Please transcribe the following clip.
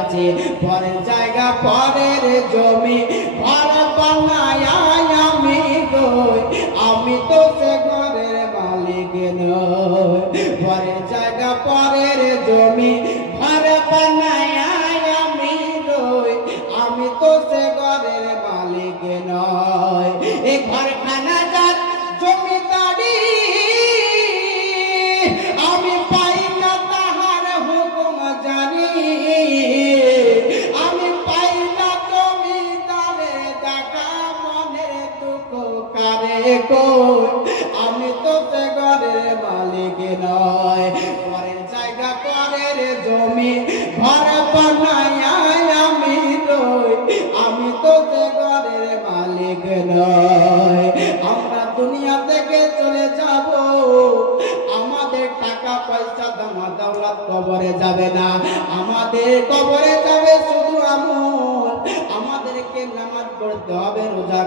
আছি। পরের জায়গা পরের জমি ঘর বানায় আমি রই, আমি তো সে ঘরের মালিক নই। পরের জায়গা পরের জমি ঘর বানায় আমি রই, আমি তো সে ঘরের মালিক নয়। এই ঘরখানা যার জমিদারি, আমি পাই না তাহার হুকুম জানি, আমি পাই না জমিদারে দেখা মনের দুঃখ কারে কই, আমি তো সে ঘরের মালিক নয়। পরের জায়গা পরের জমি ঘর বানায় আমি রই, আমি তো সে ঘরের মালিক নয়। আমরা দুনিয়া থেকে চলে যাব, আমাদের টাকা পয়সা দামা দৌলত কবরে যাবে না, আমাদের কবরে যাবে শুধু আমল। আমাদেরকে নামাজ পড়তে হবে, রোজা